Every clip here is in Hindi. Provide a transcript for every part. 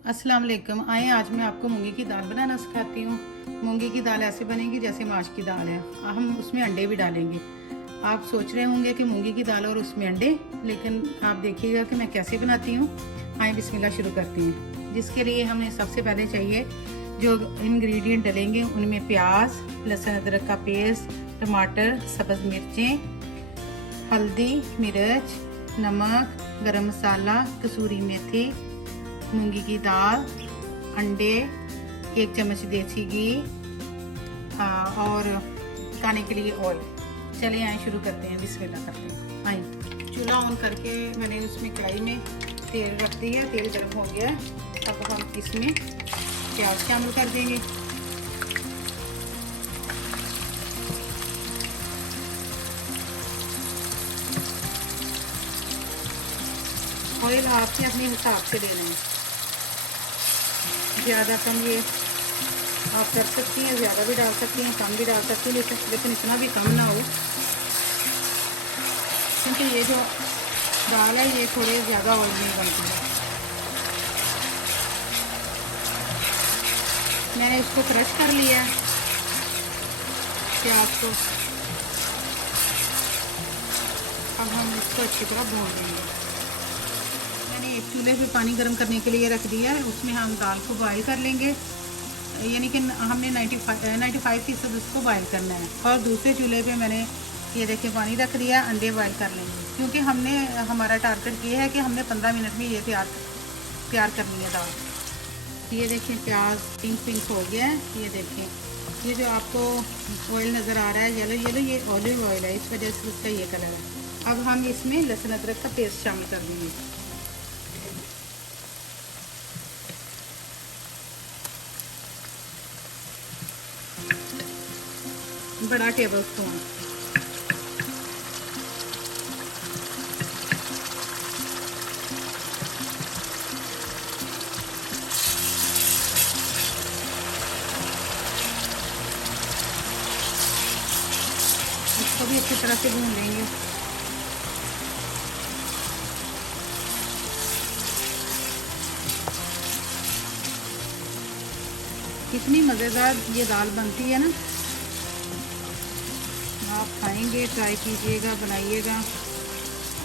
अस्सलाम वालेकुम। आए आज मैं आपको मूंगी की दाल बनाना सिखाती हूँ। मूंगी की दाल ऐसे बनेगी जैसे माश की दाल है। हम उसमें अंडे भी डालेंगे। आप सोच रहे होंगे कि मूंगी की दाल और उसमें अंडे, लेकिन आप देखिएगा कि मैं कैसे बनाती हूँ। आए बिस्मिल्लाह शुरू करती हैं। जिसके लिए हमें सबसे पहले चाहिए जो इंग्रेडिएंट डलेंगे उनमें प्याज, लहसुन अदरक का पेस्ट, टमाटर, सब्ज़ मिर्चें, हल्दी, मिर्च, नमक, गरम मसाला, कसूरी मेथी, मूंगी की दाल, अंडे, 1 चम्मच देसी घी और खाने के लिए ऑयल। चलिए आए शुरू करते हैं, बिस्मिल्लाह करते हैं। आए चूल्हा ऑन करके मैंने उसमें कढ़ाई में तेल रख दिया। तेल गर्म हो गया। अब हम इसमें प्याज शामिल कर देंगे। ऑयल आपके अपने हिसाब से लेना है, ज़्यादा कम ये आप कर सकती हैं, ज़्यादा भी डाल सकती हैं, कम भी डाल सकती हैं, लेकिन इतना भी कम ना हो, क्योंकि ये जो दाल है ये थोड़े ज़्यादा ऑयल में बनती है। मैंने इसको क्रश कर लिया प्याज को। अब हम इसको अच्छी तरह भून लेंगे। मैंने एक चूल्हे पे पानी गर्म करने के लिए रख दिया है, उसमें हम दाल को बॉयल कर लेंगे। यानी कि हमने 95% उसको बॉयल करना है। और दूसरे चूल्हे पे मैंने ये देखिए पानी रख दिया, अंडे बॉयल कर लेंगे, क्योंकि हमने हमारा टारगेट ये है कि हमने 15 मिनट में ये तैयार करनी है दाल। ये देखिए प्याज पिंक हो गया है। ये देखिए ये जो आपको ऑयल नज़र आ रहा है येलो येलो, ये ऑलिव ऑयल है, इस वजह से उसका ये कलर है। अब हम इसमें लहसुन अदरक का पेस्ट शामिल कर देंगे। बड़ा टेबल स्पून। इसको भी अच्छी तरह से भून लेंगे। इतनी मज़ेदार ये दाल बनती है ना, आप खाएंगे, ट्राई कीजिएगा, बनाइएगा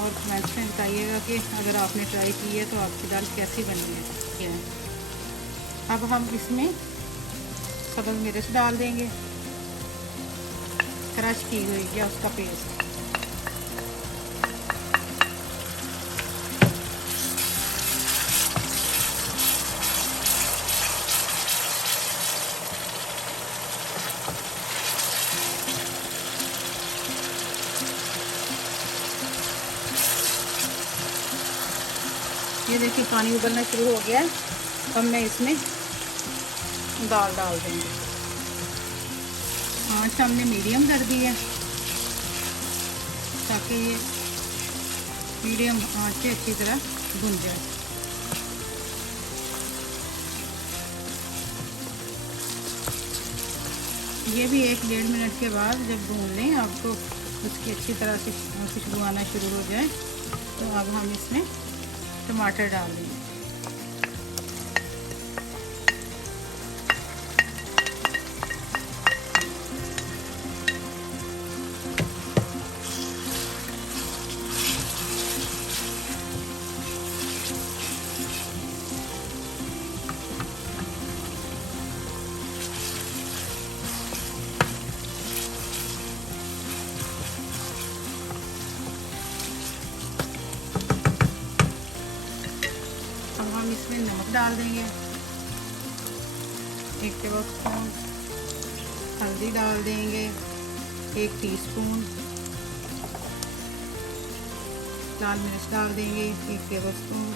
और कमेंट्स में बताइएगा कि अगर आपने ट्राई की है तो आपकी दाल कैसी बनी है। अब हम इसमें सब्ज़ मिर्च डाल देंगे, क्रश की हुई या उसका पेस्ट। ये देखिए पानी उबलना शुरू हो गया है। अब मैं इसमें दाल डाल देंगे। आँच हमने मीडियम कर दी है ताकि ये मीडियम आँच पे अच्छी तरह भुन जाए। ये भी 1-1.5 मिनट के बाद जब भून लें, आपको उसकी अच्छी तरह से खुशबू आना शुरू हो जाए, तो अब हम इसमें टमाटर डाल देंगे। अब हम इसमें नमक डाल देंगे, 1 टेबल स्पून। हल्दी डाल देंगे 1 टीस्पून। लाल मिर्च डाल देंगे 1 टेबल स्पून।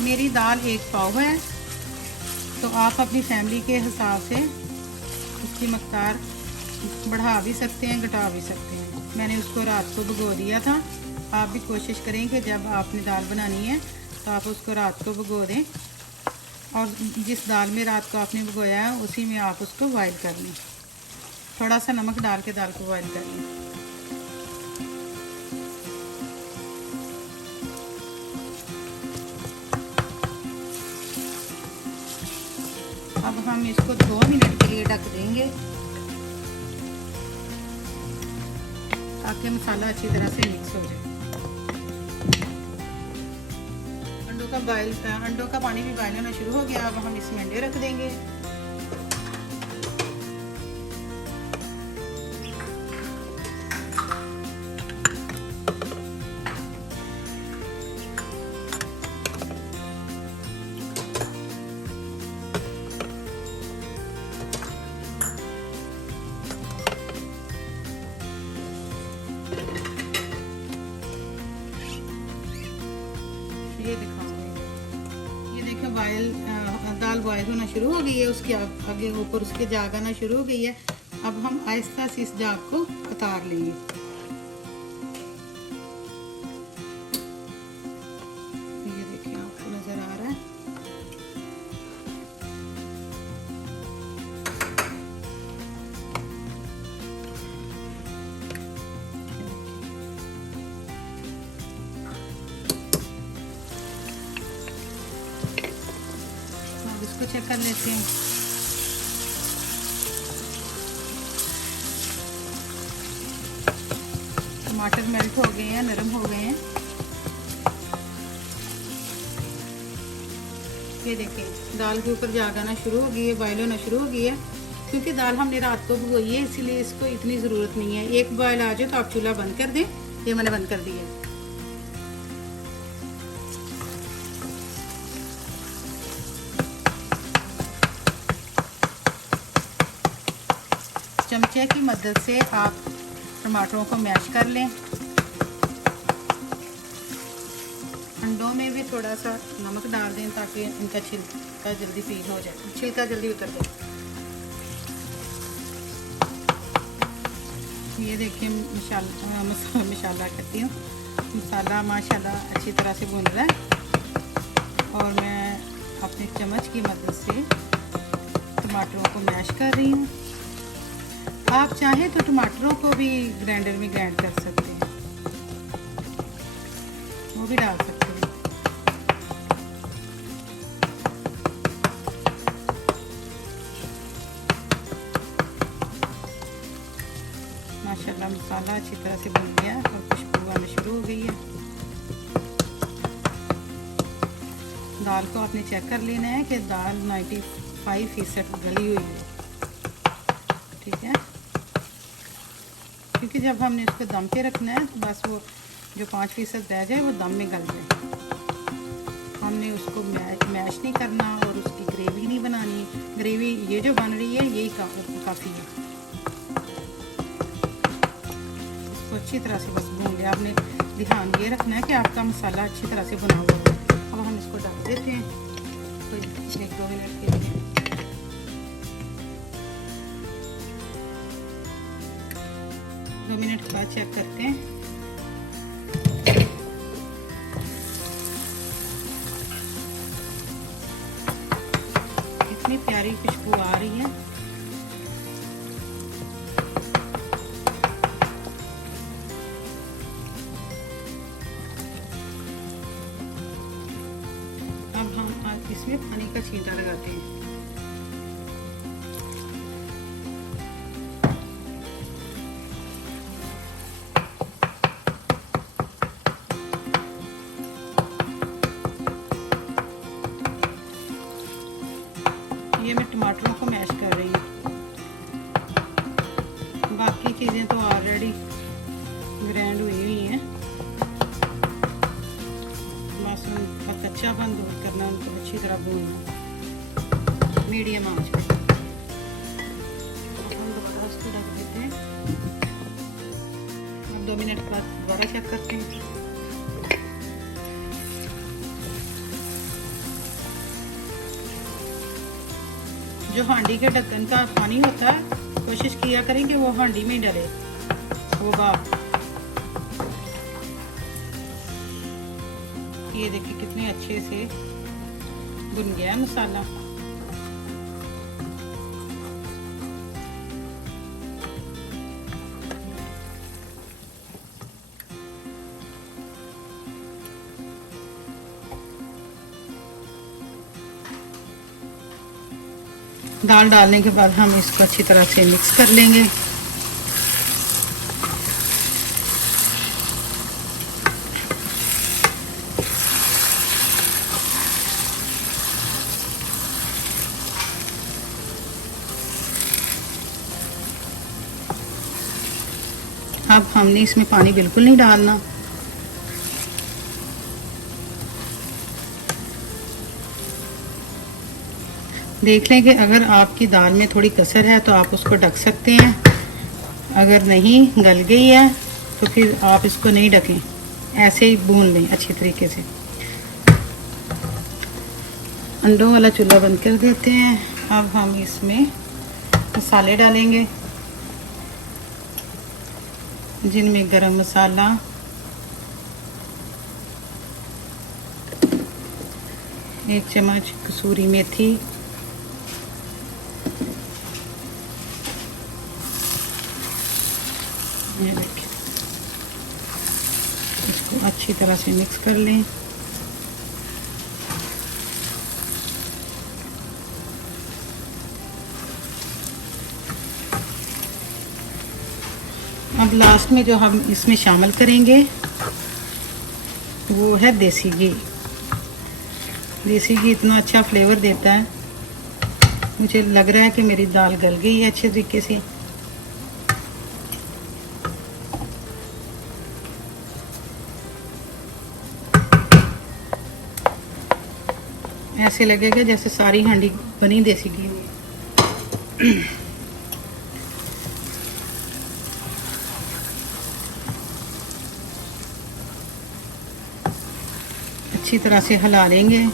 मेरी दाल 1 पाव है, तो आप अपनी फैमिली के हिसाब से उसकी मकदार बढ़ा भी सकते हैं, घटा भी सकते हैं। मैंने उसको रात को भिगो दिया था। आप भी कोशिश करें कि जब आपने दाल बनानी है तो आप उसको रात को भिगो दें, और जिस दाल में रात को आपने भिगोया है उसी में आप उसको बॉयल कर लें। थोड़ा सा नमक डाल के दाल को बॉयल कर लें। अब हम इसको 2 मिनट के लिए ढक देंगे ताकि मसाला अच्छी तरह से मिक्स हो जाए। अंडों का पानी भी बॉयल होना शुरू हो गया। अब हम इसमें अंडे रख देंगे। ये दिखाऊंगी, ये देखो दाल बॉयल होना शुरू हो गई है। उसके आगे ऊपर उसके जाग आना शुरू हो गई है। अब हम आहिस्ता से इस जाग को उतार लेंगे। ये देखिए आपको नजर आ रहा है। इसको चेक कर लेते हैं। टमाटर मेल्ट हो गए हैं, नरम हो गए हैं। ये देखें दाल के ऊपर जाग आना शुरू हो गई है, बॉयल होना शुरू हो गई है। क्योंकि दाल हमने रात को भिगोई है इसीलिए इसको इतनी ज़रूरत नहीं है। एक बॉयल आ जाए तो आप चूल्हा बंद कर दें। ये मैंने बंद कर दिया है। चमचे की मदद से आप टमाटरों को मैश कर लें। अंडों में भी थोड़ा सा नमक डाल दें ताकि इनका छिलका जल्दी पील हो जाए, छिलका जल्दी उतर जाए। ये देखिए मसाला कहती हूँ, मसाला माशाल्लाह अच्छी तरह से भून रहा है और मैं अपने चम्मच की मदद से टमाटरों को मैश कर रही हूँ। आप चाहें तो टमाटरों को भी ग्राइंडर में ग्राइंड कर सकते हैं, वो भी डाल सकते हैं। माशाल्लाह मसाला अच्छी तरह से भुन गया और खुशबू आना शुरू हो गई है। दाल को आपने चेक कर लेना है कि दाल 95% गली हुई है। ठीक है, क्योंकि जब हमने इसको दम पे रखना है तो बस वो जो 5% रह जाए वो दम में गल जाए। हमने उसको मैश नहीं करना और उसकी ग्रेवी नहीं बनानी। ग्रेवी ये जो बन रही है यही काफ़ी है। इसको अच्छी तरह से बस भून लिया। आपने ध्यान ये रखना है कि आपका मसाला अच्छी तरह से बना हुआ है। अब हम इसको ढक देते हैं तो 1-2 मिनट के लिए। दो मिनट के बाद चेक करते हैं। इतनी प्यारी खुशबू आ रही है। अब हम इसमें पानी का छींटा लगाते हैं। ये मैं टमाटरों को मैश कर रही हूँ। बाकी चीज़ें तो ऑलरेडी ग्राइंड हुई हैं। बस उनका कच्चापन दूर करना, उनको अच्छी तरह भूनना मीडियम आंच पे। हम दोबारा उसको ढक देते हैं। अब 2 मिनट बाद दोबारा चेक करते हैं। जो हांडी के ढक्कन का पानी होता है कोशिश किया करें कि वो हांडी में डले वो भाप। ये देखिए कितने अच्छे से भुन गया मसाला। दाल डालने के बाद हम इसको अच्छी तरह से मिक्स कर लेंगे। अब हमने इसमें पानी बिल्कुल नहीं डालना। देख लें कि अगर आपकी दाल में थोड़ी कसर है तो आप उसको ढक सकते हैं, अगर नहीं गल गई है तो फिर आप इसको नहीं ढकें, ऐसे ही भून लें अच्छी तरीके से। अंडों वाला चूल्हा बंद कर देते हैं। अब हम इसमें मसाले डालेंगे, जिनमें गरम मसाला, एक चम्मच कसूरी मेथी, ये देखिए, इसको अच्छी तरह से मिक्स कर लें। अब लास्ट में जो हम इसमें शामिल करेंगे वो है देसी घी। देसी घी इतना अच्छा फ्लेवर देता है। मुझे लग रहा है कि मेरी दाल गल गई है अच्छे तरीके से। ऐसे लगेगा जैसे सारी हांडी बनी देसी घी में। अच्छी तरह से हिला लेंगे। ये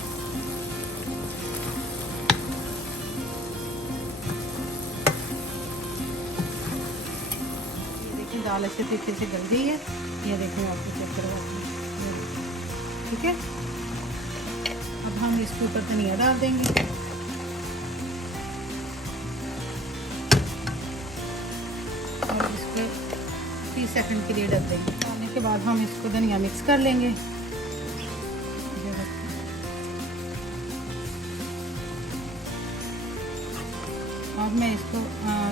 देखिए दाल अच्छे तरीके से गल गई है। ये देखिए आपको चेक करवाती हूँ, ठीक है। अब हम इसके ऊपर धनिया डाल देंगे और इसको 30 सेकंड के लिए ढक देंगे। डालने के बाद हम इसको धनिया मिक्स कर लेंगे। अब मैं इसको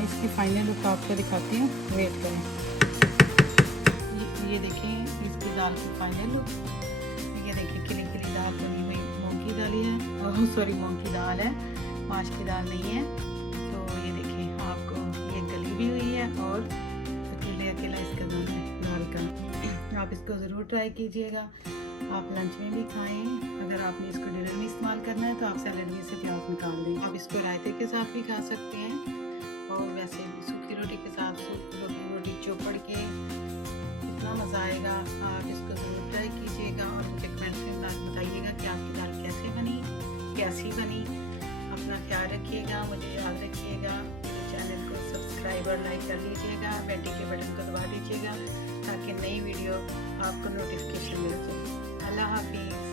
इसकी फाइनल लुक आपको दिखाती हूँ, वेट करें। ये देखिए इसकी दाल की फाइनल लुक। ये देखिए खिली खिली दाल बनी हुई मूंग की दाल है, सॉरी मूंग की दाल है, माश की दाल नहीं है। तो ये देखिए आपको ये गली भी हुई है और अकेले अकेला इसका दाल का। आप इसको ज़रूर ट्राई कीजिएगा। आप लंच में भी खाएं। अगर आपने इसको डिनर में इस्तेमाल करना है तो आप सैलेड में से प्याज निकाल दें। आप इसको रायते के साथ भी खा सकते हैं और वैसे सूखी रोटी के साथ रोटी चोपड़ के इतना मज़ा आएगा। आप इसको ज़रूर ट्राई कीजिएगा और मुझे कमेंट्स में बताइएगा कि आपकी दाल कैसी बनी। अपना ख्याल रखिएगा, मुझे याद रखिएगा। मेरे चैनल को सब्सक्राइब और लाइक कर लीजिएगा, बेटी के बटन को दबा दीजिएगा ताकि नई वीडियो आपको नोटिफिकेशन मिल जाए। अल्लाह हाफिज़।